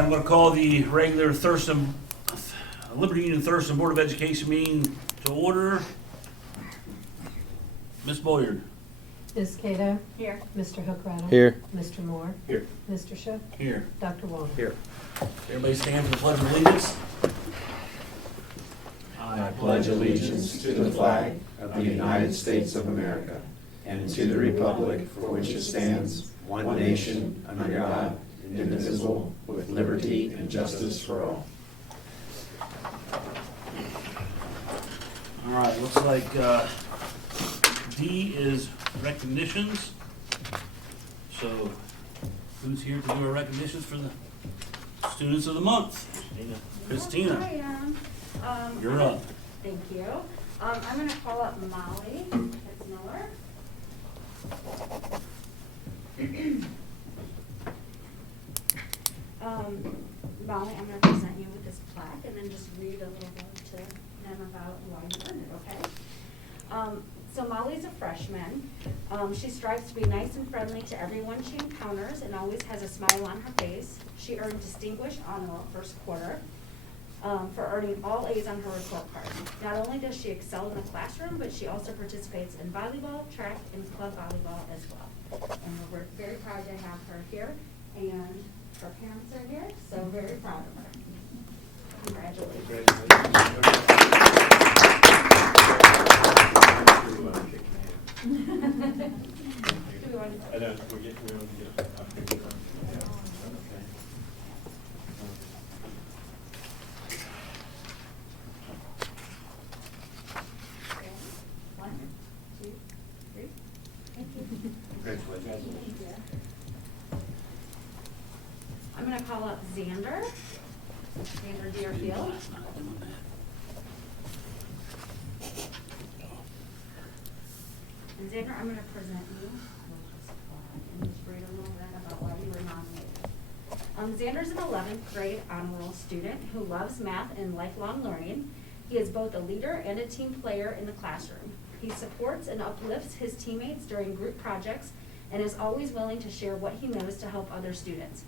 right, I'm going to call the regular Thurston, Liberty Union-Thurston Board of Education meeting to order. Ms. Boyard. Ms. Cato? Here. Mr. Hookrattle? Here. Mr. Moore? Here. Mr. Shook? Here. Dr. Wong? Here. Everybody stand for the Pledge of Allegiance. I pledge allegiance to the flag of the United States of America and to the republic for which it stands, one nation, under God, indivisible, with liberty and justice for all. All right, looks like D is recognitions. So who's here to do our recognitions for the students of the month? Christina, I am. you're up. Thank you. I'm going to call up Molly Miller. Molly, I'm going to present you with this plaque and then just read a little bit to them about why you earned it, okay? So Molly's a freshman. She strives to be nice and friendly to everyone she encounters and always has a smile on her face. She earned Distinguished Honor Roll first quarter for earning all A's on her report card. Not only does she excel in the classroom, but she also participates in volleyball, track, and club volleyball as well. And we're very proud to have her here, and her parents are here, so very proud of her. Congratulations. Do we want to- I know, we want to get a picture. One, two, three. Thank you. Congratulations. Thank you. I'm going to call up Xander Deerfield. And Xander, I'm going to present you and just read a little bit about why you were nominated. Xander's an 11th grade honor roll student who loves math and lifelong learning. He is both a leader and a team player in the classroom. He supports and uplifts his teammates during group projects and is always willing to share what he knows to help other students.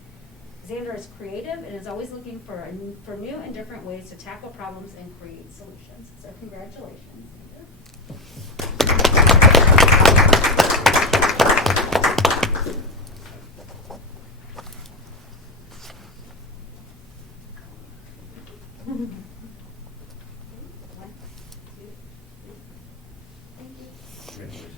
Xander is creative and is always looking for new and different ways to tackle problems and create solutions. So congratulations, Xander. One, two, three. Thank you. Congratulations.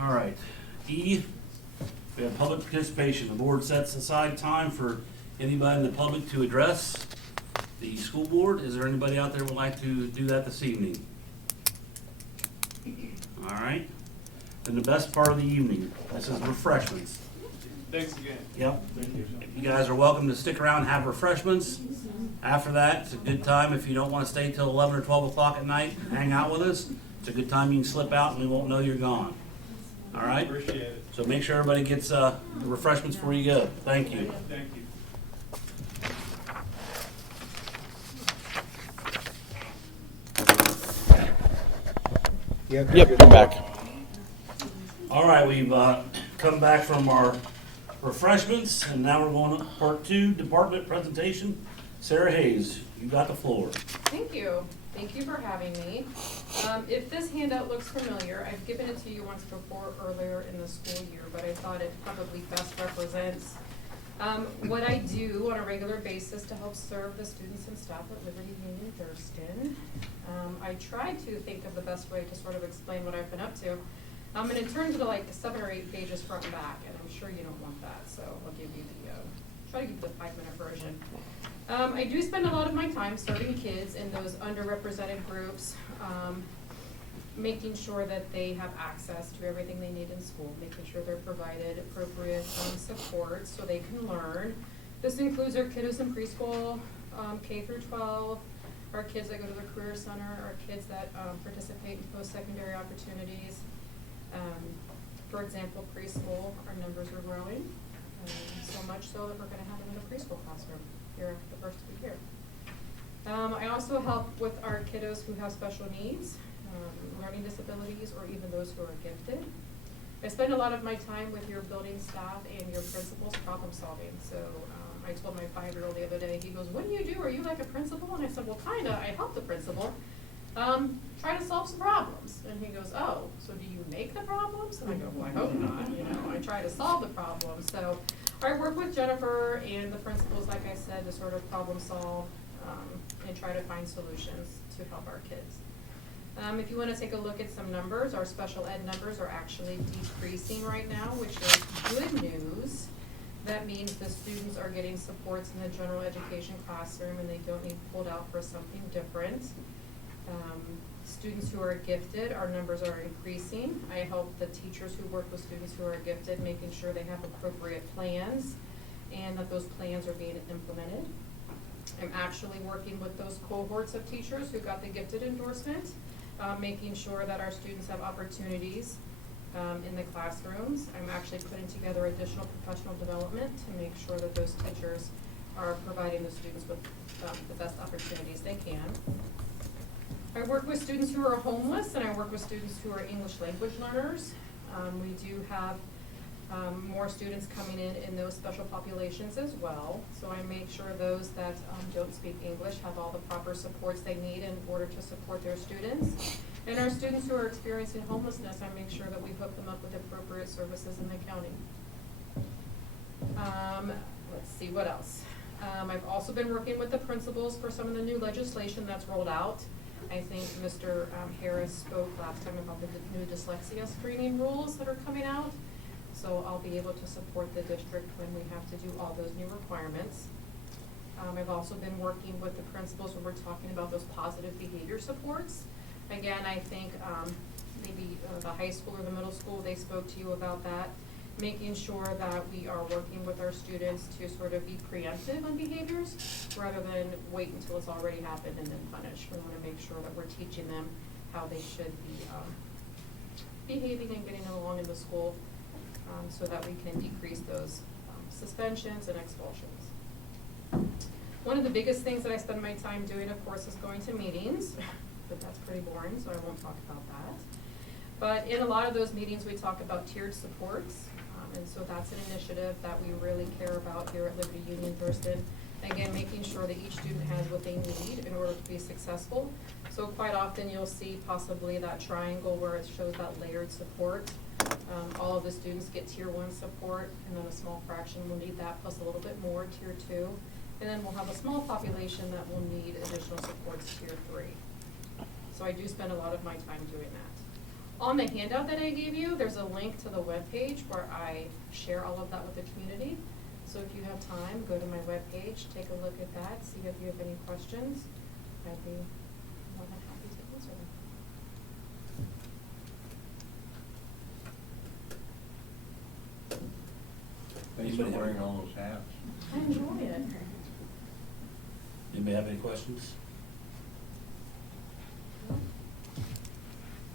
All right. E, we have public participation. The board sets aside time for anybody in the public to address the school board. Is there anybody out there who would like to do that this evening? All right. Then the best part of the evening, this is refreshments. Thanks again. Yep. Thank you. You guys are welcome to stick around and have refreshments. After that, it's a good time. If you don't want to stay till 11 or 12 o'clock at night, hang out with us. It's a good time. You can slip out and we won't know you're gone. All right? Appreciate it. So make sure everybody gets the refreshments before you go. Thank you. Thank you. Yep, I'm back. All right, we've come back from our refreshments, and now we're going to part 2, department presentation. Sarah Hayes, you got the floor. Thank you. Thank you for having me. If this handout looks familiar, I've given it to you once before earlier in the school year, but I thought it probably best represents what I do on a regular basis to help serve the students and staff at Liberty Union-Thurston. I try to think of the best way to sort of explain what I've been up to. And it turns into like 7 or 8 pages front and back, and I'm sure you don't want that, so I'll give you the, try to give you the 5-minute version. I do spend a lot of my time serving kids in those underrepresented groups, making sure that they have access to everything they need in school, making sure they're provided appropriate support so they can learn. This includes our kiddos in preschool, K through 12, our kids that go to the Career Center, our kids that participate in post-secondary opportunities. For example, preschool, our numbers are growing, so much so that we're going to have another preschool classroom here after the first of the year. I also help with our kiddos who have special needs, learning disabilities, or even those who are gifted. I spend a lot of my time with your building staff and your principals problem solving. So I told my 5-year-old the other day, he goes, "What do you do? Are you like a principal?" And I said, "Well, kinda, I help the principal. Try to solve some problems." And he goes, "Oh, so do you make the problems?" And I go, "Well, I hope not, I try to solve the problems." So I work with Jennifer and the principals, like I said, to sort of problem solve and try to find solutions to help our kids. If you want to take a look at some numbers, our special ed numbers are actually decreasing right now, which is good news. That means the students are getting supports in the general education classroom and they don't need pulled out for something different. Students who are gifted, our numbers are increasing. I help the teachers who work with students who are gifted, making sure they have appropriate plans and that those plans are being implemented. I'm actually working with those cohorts of teachers who got the gifted endorsement, making sure that our students have opportunities in the classrooms. I'm actually putting together additional professional development to make sure that those teachers are providing the students with the best opportunities they can. I work with students who are homeless and I work with students who are English language learners. We do have more students coming in those special populations as well. So I make sure those that don't speak English have all the proper supports they need in order to support their students. And our students who are experiencing homelessness, I make sure that we hook them up with appropriate services in the county. Let's see, what else? I've also been working with the principals for some of the new legislation that's rolled out. I think Mr. Harris spoke last time about the new dyslexia screening rules that are coming out. So I'll be able to support the district when we have to do all those new requirements. I've also been working with the principals when we're talking about those positive behavior supports. Again, I think maybe the high school or the middle school, they spoke to you about that. Making sure that we are working with our students to sort of be preemptive on behaviors rather than wait until it's already happened and then punish. We want to make sure that we're teaching them how they should be behaving and getting along in the school so that we can decrease those suspensions and expulsions. One of the biggest things that I spend my time doing, of course, is going to meetings, but that's pretty boring, so I won't talk about that. But in a lot of those meetings, we talk about tiered supports. And so that's an initiative that we really care about here at Liberty Union-Thurston. Again, making sure that each student has what they need in order to be successful. So quite often you'll see possibly that triangle where it shows that layered support. All of the students get tier 1 support, and then a small fraction will need that plus a little bit more, tier 2. And then we'll have a small population that will need additional supports, tier 3. So I do spend a lot of my time doing that. On the handout that I gave you, there's a link to the webpage where I share all of that with the community. So if you have time, go to my webpage, take a look at that, see if you have any questions. I'd be more than happy to answer them. Thanks for wearing all those hats. I enjoy it. Anybody have any questions?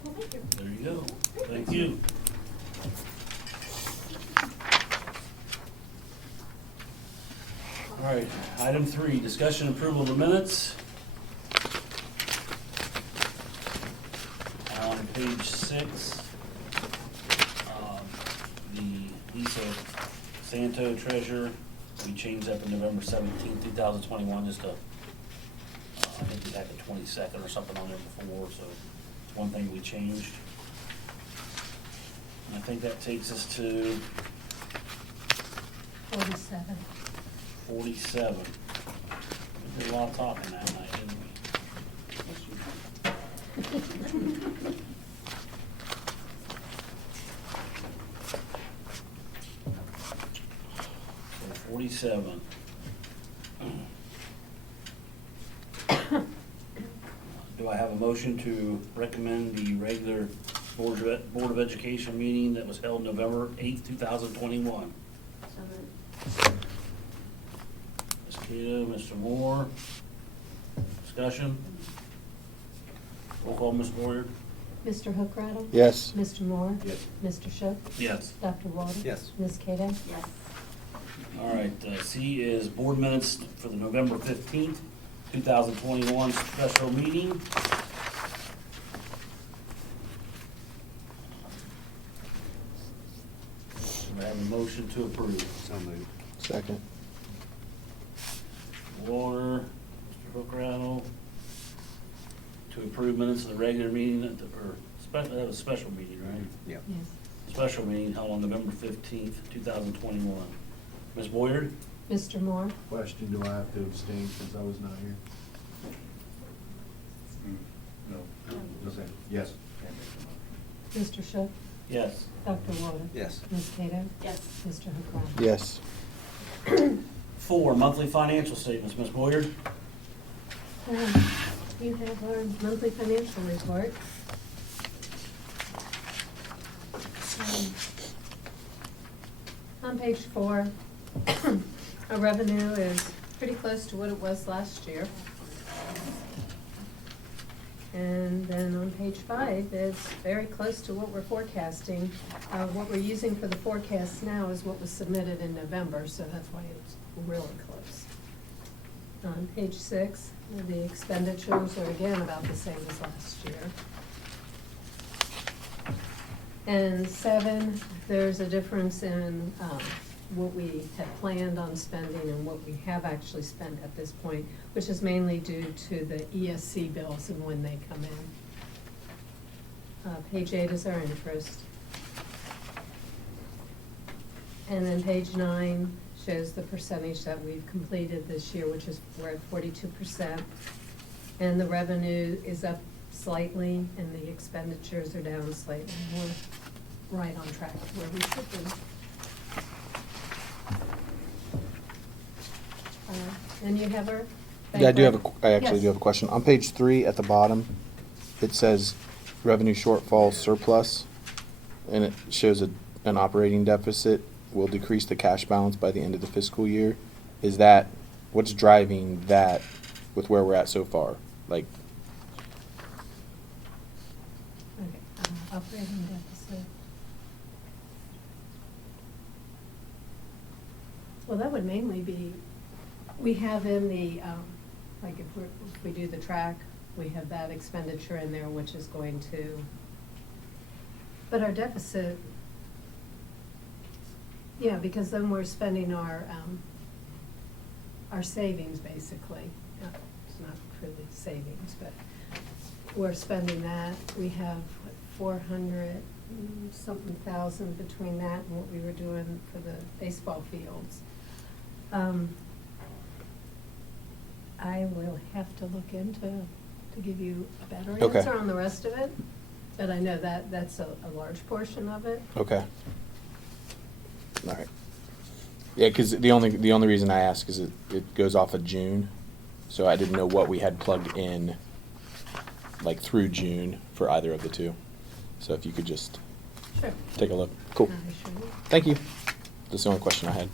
Well, thank you. There you go. Thank you. All right, item 3, discussion and approval of the minutes. On page 6, the Lisa Santo treasurer, we changed that to November 17th, 2021, just to, I think we had the 22nd or something on there before, so it's one thing we changed. And I think that takes us to 47. 47. We did a lot of talking that night, didn't we? So 47. Do I have a motion to recommend the regular Board of Education meeting that was held November 8th, 2021? Ms. Cato, Mr. Moore, discussion? Roll call, Ms. Boyer? Mr. Hookrattle? Yes. Mr. Moore? Yes. Mr. Shook? Yes. Dr. Walter? Yes. Ms. Cato? Yes. All right, C is board minutes for the November 15th, 2021 special meeting. Do I have a motion to approve? So moved. Second. Warner, Mr. Hookrattle, to approve minutes of the regular meeting, that was a special meeting, right? Yep. Yes. Special meeting held on November 15th, 2021. Ms. Boyer? Mr. Moore? Question, do I have to abstain since I was not here? No. Okay, yes. Mr. Shook? Yes. Dr. Water? Yes. Ms. Cato? Yes. Mr. Hookrat? Yes. 4, monthly financial statements. Ms. Boyer? You have our monthly financial report. On page 4, our revenue is pretty close to what it was last year. And then on page 5, it's very close to what we're forecasting. What we're using for the forecast now is what was submitted in November, so that's why it's really close. On page 6, the expenditures are again about the same as last year. And 7, there's a difference in what we had planned on spending and what we have actually spent at this point, which is mainly due to the ESC bills and when they come in. Page 8 is our interest. And then page 9 shows the percentage that we've completed this year, which is we're at 42%. And the revenue is up slightly and the expenditures are down slightly. We're right on track where we should be. And you have our. Yeah, I actually Yes. do have a question. On page 3 at the bottom, it says revenue shortfall surplus, and it shows an operating deficit will decrease the cash balance by the end of the fiscal year. Is that, what's driving that with where we're at so far? Like, Okay, operating deficit. Well, that would mainly be, we have in the, like if we do the track, we have that expenditure in there, which is going to, but our deficit, yeah, because then we're spending our savings basically. It's not really savings, but we're spending that. We have 400 something thousand between that and what we were doing for the baseball fields. I will have to look into, to give you a better Okay. answer on the rest of it, but I know that that's a large portion of it. okay. All right. Yeah, because the only reason I ask is it goes off of June, so I didn't know what we had plugged in, like through June for either of the two. So if you could just Sure. take a look. Cool. I sure will. Thank you. That's the only question I had.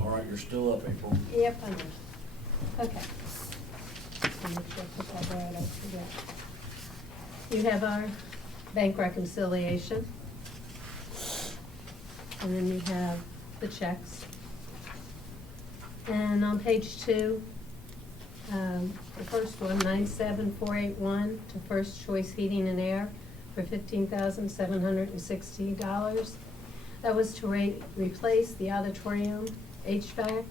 All right, you're still up, April. Yep, I know. Okay. I'll make sure I put that there, I don't forget. You have our bank reconciliation. And then you have the checks. And on page 2, the first one, 97481 to First Choice Heating and Air for $15,760. That was to replace the auditorium HVAC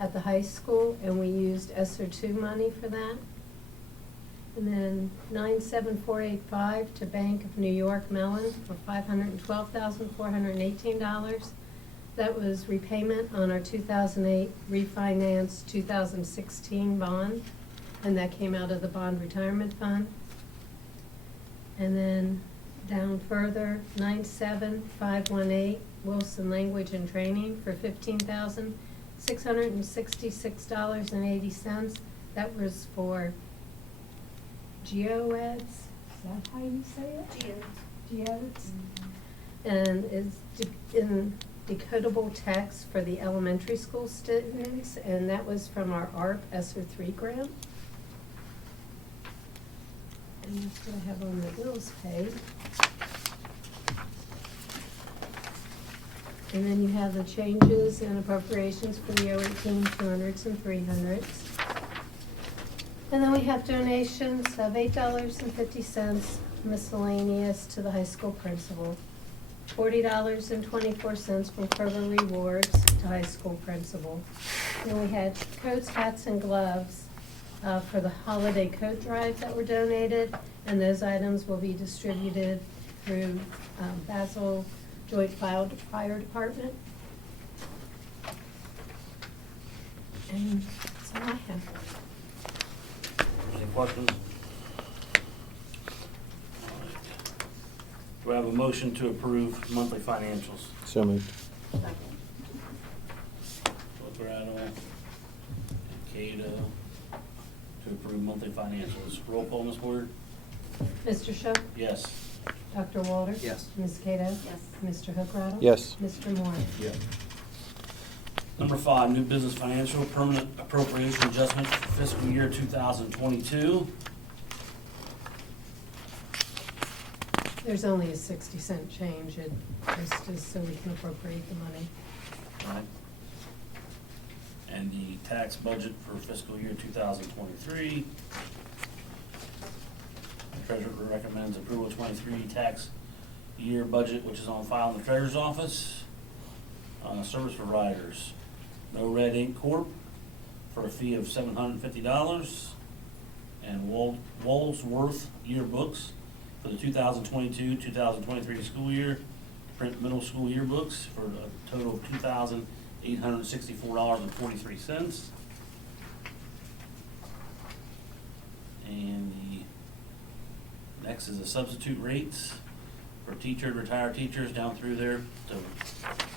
at the high school, and we used ESSER 2 money for that. And then 97485 to Bank of New York Mellon for $512,418. That was repayment on our 2008 refinance 2016 bond, and that came out of the bond retirement fund. And then down further, 97518 Wilson Language and Training for $15,666.80. That was for GeoEds, is that how you say it? GeoEds. And it's in decodable text for the elementary school students, and that was from our ARP ESSER 3 grant. And that's what I have on the bills page. And then you have the changes in appropriations for the 018 200s and 300s. And then we have donations of $8.50 miscellaneous to the high school principal, $40.24 from Kroger Rewards to high school principal. Then we had coats, hats, and gloves for the holiday coat drive that were donated, and those items will be distributed through Basil Joint Fire Department. And that's all I have. Any questions? All right. Do I have a motion to approve monthly financials? So moved. Grado, Cato, to approve monthly financials. Roll call, Ms. Boyer? Mr. Shook? Yes. Dr. Walter? Yes. Ms. Cato? Yes. Mr. Hookrattle? Yes. Mr. Moore? Yes. Number 5, new business financial permanent appropriation adjustment for fiscal year 2022. There's only a 60-cent change. It just so we can appropriate the money. Right. And the tax budget for fiscal year 2023. The treasurer recommends approval of 23 tax year budget, which is on file in the treasurer's office. Service providers, No Red Inc. Corp. for a fee of $750, and Woolsworth yearbooks for the 2022-2023 school year, print middle school yearbooks for a total of $2,864.43. And the next is the substitute rates for teacher, retired teachers down through there. So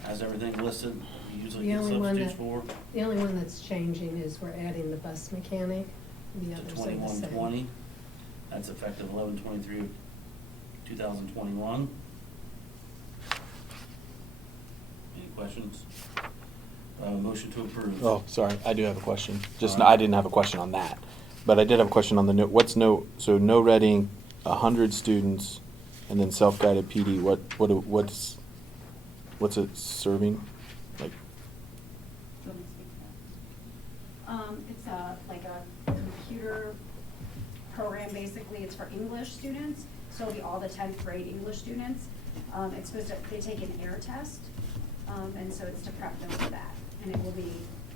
has everything listed, we usually The get only one substitutes that- for. The only one that's changing is we're adding the bus mechanic. The To others are the 2120, same. that's effective 11/23/2021. Any questions? Motion to approve. Oh, sorry, I do have a question. Just, All right. I didn't have a question on that, but I did have a question on the so no Reading, 100 students, and then self-guided PD, what's it serving? Like, Do you want me to speak to that? It's like a computer program, basically. It's for English students, so it'll be all the 10th grade English students. It's supposed to, they take an air test, and so it's to prep them for that. And it will be,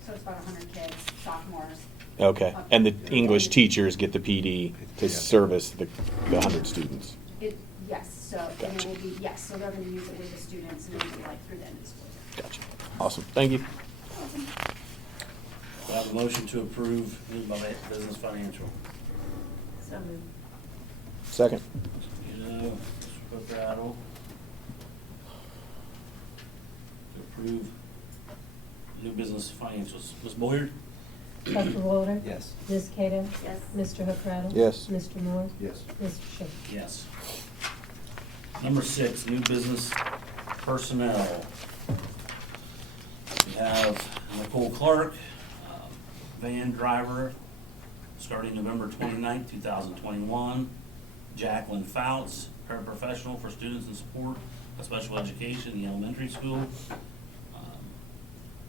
so it's about 100 kids, sophomores. okay, up and the through English end. teachers get the PD to service the 100 students? Yes, so, and it Gotcha. will be, yes, so they're gonna use it with the students, and it'll be like through the end of the school year. Gotcha. Awesome, thank you. Do I have a motion to approve new business financial? So moved. Second. Mr. Quadrado. To approve new business financials. Ms. Boyer? Dr. Walter? Yes. Ms. Cato? Yes. Mr. Hookrattle? Yes. Mr. Moore? Yes. Mr. Shook? Yes. Number 6, new business personnel. We have Nicole Clark, van driver, starting November 29th, 2021. Jacqueline Fouts, paraprofessional for students in support of special education in the elementary school,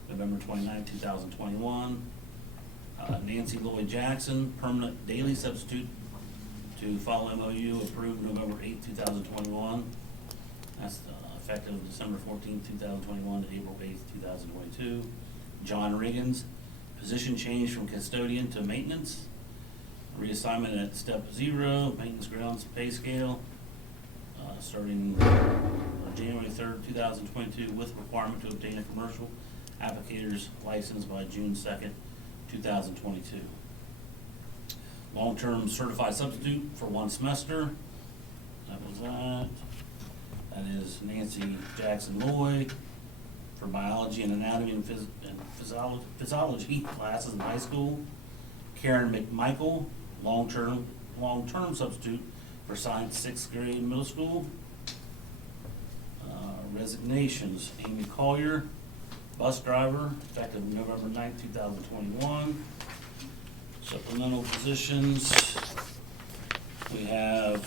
November 29th, 2021. Nancy Lloyd Jackson, permanent daily substitute to follow MOU approved November 8th, 2021. That's effective December 14th, 2021 to April 8th, 2022. John Riggins, position change from custodian to maintenance. Reassignment at step 0, maintenance grounds pay scale, starting January 3rd, 2022, with requirement to obtain a commercial applicator's license by June 2nd, 2022. Long-term certified substitute for 1 semester. That was that. That is Nancy Jackson Lloyd for biology and anatomy and physiology classes in high school. Karen McMichael, long-term substitute for science 6th grade middle school. Resignations, Amy Collier, bus driver, effective November 9th, 2021. Supplemental positions, we have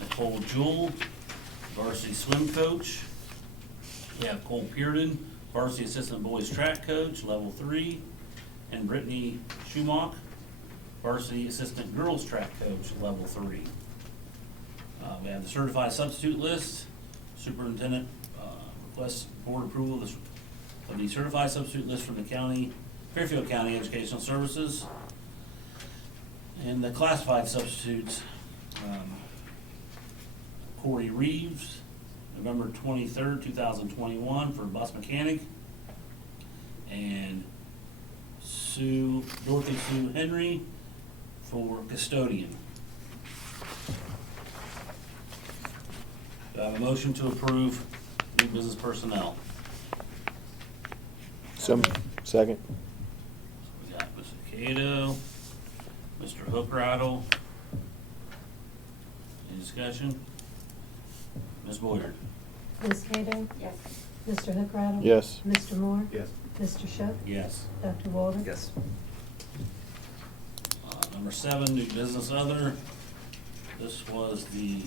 Nicole Jewell, varsity swim coach, We have Cole Pearden, varsity assistant boys track coach, level 3, and Brittany Schumach, varsity assistant girls track coach, level 3. We have the certified substitute list. Superintendent requests board approval of the certified substitute list from the county, Fairfield County Educational Services. And the classified substitutes, Corey Reeves, November 23rd, 2021 for bus mechanic, and Dorothy Sue Henry for custodian. Do I have a motion to approve new business personnel? Second. So we got Mr. Cato, Mr. Hookrattle. Any discussion? Ms. Boyer? Ms. Cato? Yes. Mr. Hookrattle? Yes. Mr. Moore? Yes. Mr. Shook? Yes. Dr. Walter? Yes. Number 7, new business other. This was the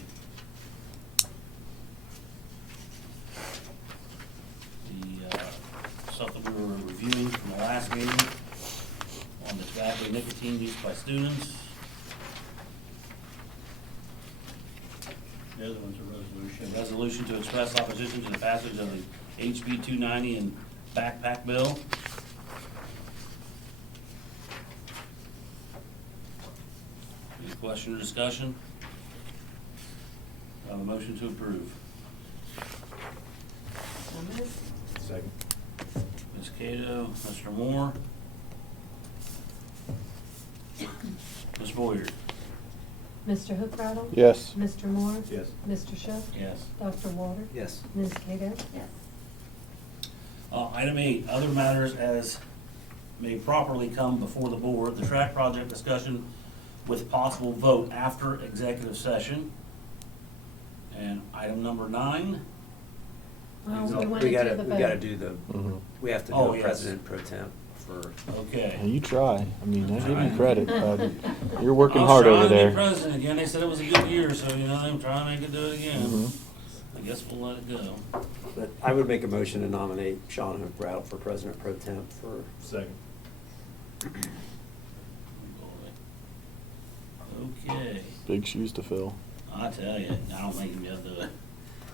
stuff that we were reviewing from the last meeting on the tobacco nicotine used by students. The other one's a resolution. A resolution to express opposition to the passage of the HB 290 and backpack bill. Any question or discussion? Do I have a motion to approve? Second. Ms. Cato, Mr. Moore. Ms. Boyer. Mr. Hookrattle? Yes. Mr. Moore? Yes. Mr. Shook? Yes. Dr. Walter? Yes. Ms. Cato? Yes. Item 8, other matters as may properly come before the board. The track project discussion with possible vote after executive session. And item number 9. Well, No, we want to do the vote. We gotta do the, Mhm. we have to Oh, do a yes. president pro temp for, Okay. You try. I mean, I give Trying. you credit, bud. You're working I was hard trying over to be there. president again. They said it was a good year, so I'm trying to make it do it again. Mhm. I guess we'll let it go. but I would make a motion to nominate Sean Hookrattle for president pro temp for, Second. Okay. Big shoes to fill. I tell you, I don't think you have to.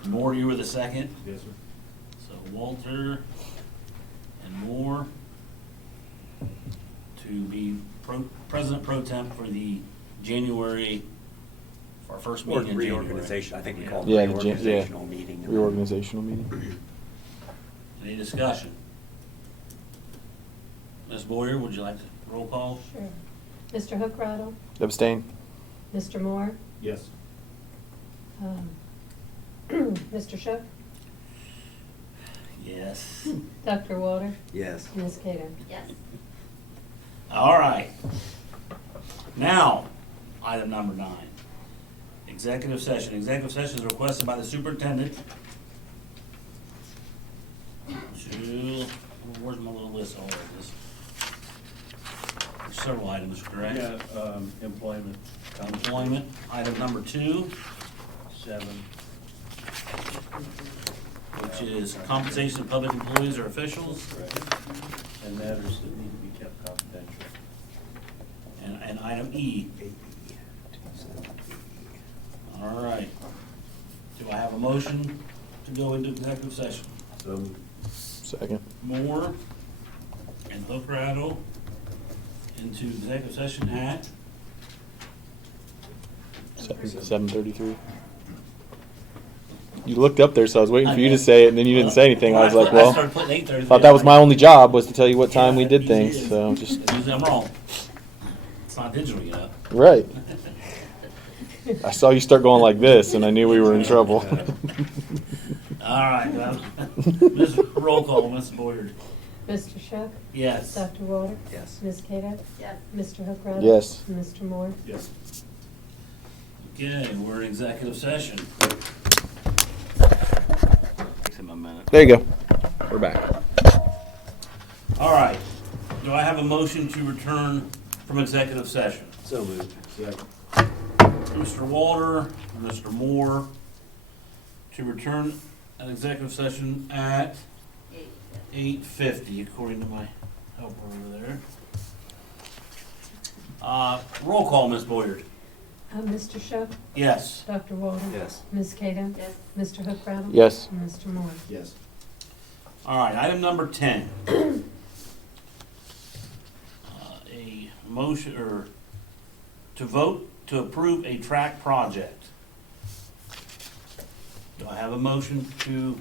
Moore, you were the second. Yes, sir. So Walter and Moore to be president pro temp for the January, for our first or meeting in January. reorganization, I think we Yeah. call it Yeah, reorganizational meeting. Reorganizational meeting. Any discussion? Ms. Boyer, would you like to roll call? Sure. Mr. Hookrattle? Abstain. Mr. Moore? Yes. Mr. Shook? Yes. Dr. Walter? Yes. Ms. Cato? Yes. All right. Now, item number 9. Executive session. Executive session is requested by the superintendent to, where's my little list of all of this? There's several items, correct? Yeah, employment. Employment, item number 2, 7. which is compensation of public employees or officials, And matters that need to be kept confidential. and item E. All right. Do I have a motion to go into executive session? So, Second. Moore and Hookrattle into executive session at 7:33. You looked up there, so I was waiting for you to say it, and then you didn't say anything. I was like, I well, started putting 8:30. thought that was my only job, was to tell you what time we did Usually things, is. so just, Usually I'm wrong. It's not digital yet. right. I saw you start going like this, and I knew we were in trouble. All right, well, Ms. Roll call, Ms. Boyer. Mr. Shook? Yes. Dr. Walter? Yes. Ms. Cato? Yes. Mr. Hookrattle? Yes. Mr. Moore? yes. Okay, we're in executive session. Takes him a minute. There you go. We're back. All right. Do I have a motion to return from executive session? So moved. Second. Mr. Walter, Mr. Moore, to return an executive session at 8:50, according to my helper over there. Roll call, Ms. Boyer. Mr. Shook, Yes. Dr. Walden. Yes. Ms. Cato. Yes. Mr. Hookrattle. Yes. And Mr. Moore. Yes. All right, item number 10. A motion, or to vote to approve a track project. Do I have a motion to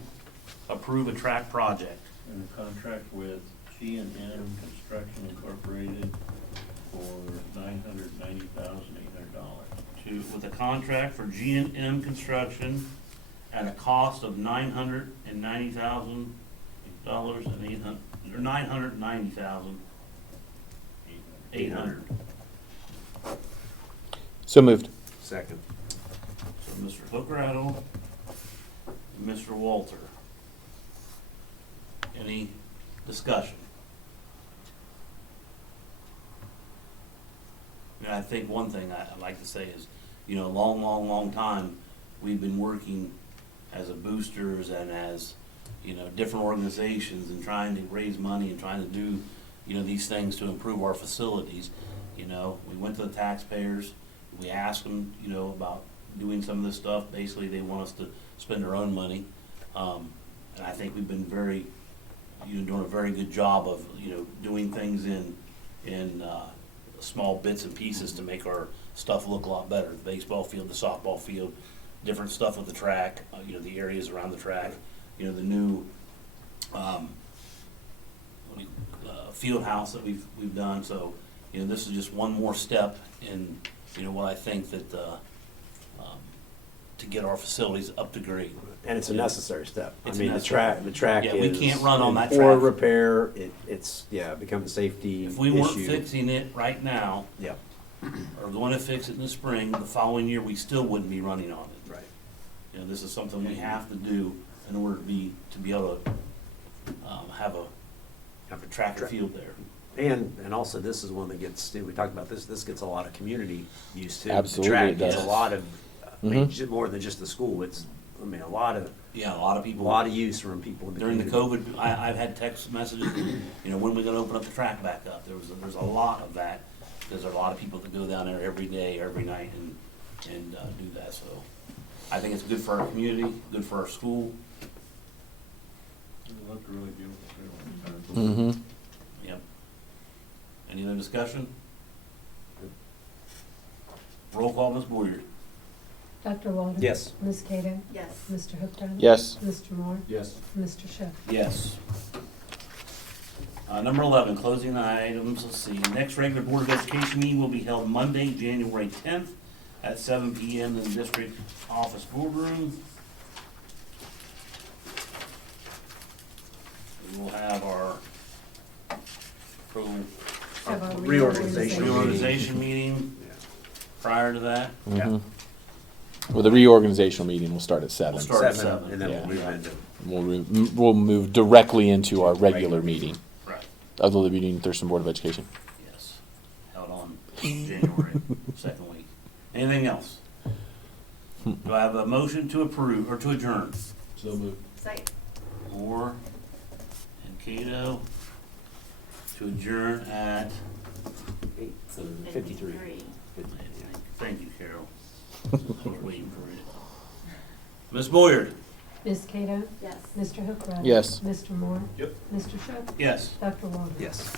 approve a track project? And a contract with G&M Construction Incorporated for $990,800. With a contract for G&M Construction at a cost of $990,000 and $990,800. So moved. Second. So Mr. Hookrattle and Mr. Walter. Any discussion? And I think one thing I'd like to say is, you know, long time, we've been working as a boosters and as, you know, different organizations and trying to raise money and trying to do, you know, these things to improve our facilities. You know, we went to the taxpayers, we asked them, you know, about doing some of this stuff. Basically, they want us to spend our own money. And I think we've been very, you know, doing a very good job of, you know, doing things in small bits and pieces to make our stuff look a lot better. The baseball field, the softball field, different stuff with the track, you know, the areas around the track, you know, the new field house that we've done. So, you know, this is just one more step in, you know, what I think that to get our facilities up to grade. And it's a necessary step. It's I mean, necessary. the track Yeah, is. we can't run on that For track. repair, it's, yeah, it becomes a safety issue. If we weren't fixing it right now, Yeah, or going to fix it in the spring, the following year, we still wouldn't be running on it. right. You know, this is something we have to do in order to be able to have a track and field there. And also, this is one that gets, we talked about this gets a lot of community use too. Absolutely, The track it gets does. a lot of, I mean, Mhm. more than just the school, it's, a lot Yeah, a lot of people. use from people in the During the community. COVID, I've had text messages, you know, when are we gonna open up the track back up? There's a lot of that, because there are a lot of people that go down there every day, every night, and do that, so. I think it's good for our community, good for our school. It looked really beautiful. Mm-hmm. Yep. Any other discussion? Roll call, Ms. Boyer. Dr. Walden. Yes. Ms. Cato. Yes. Mr. Hookrattle. Yes. Mr. Moore. Yes. Mr. Shook. Yes. Number 11, closing items. Let's see. Next regular Board of Education meeting will be held Monday, January 10th at 7 p.m. in the district office boardroom. We will have our Have a reorganization reorganization meeting Yeah. prior to that. Mm-hmm. Well, the reorganizational meeting will start at 7. We'll start at 7, 7. and then Yeah. we'll move into. We'll move directly into our regular meeting Right. of the Union-Thurston Board of Education. Yes. Held on January 2nd week. Anything else? Do I have a motion to approve or to adjourn? So moved. Second. Moore and Cato to adjourn at, 53. thank you, Carol. I was waiting for it. Ms. Boyer? Ms. Cato. Yes. Mr. Hookrattle. Yes. Mr. Moore. Yep. Mr. Shook. Yes. Dr. Walden. Yes.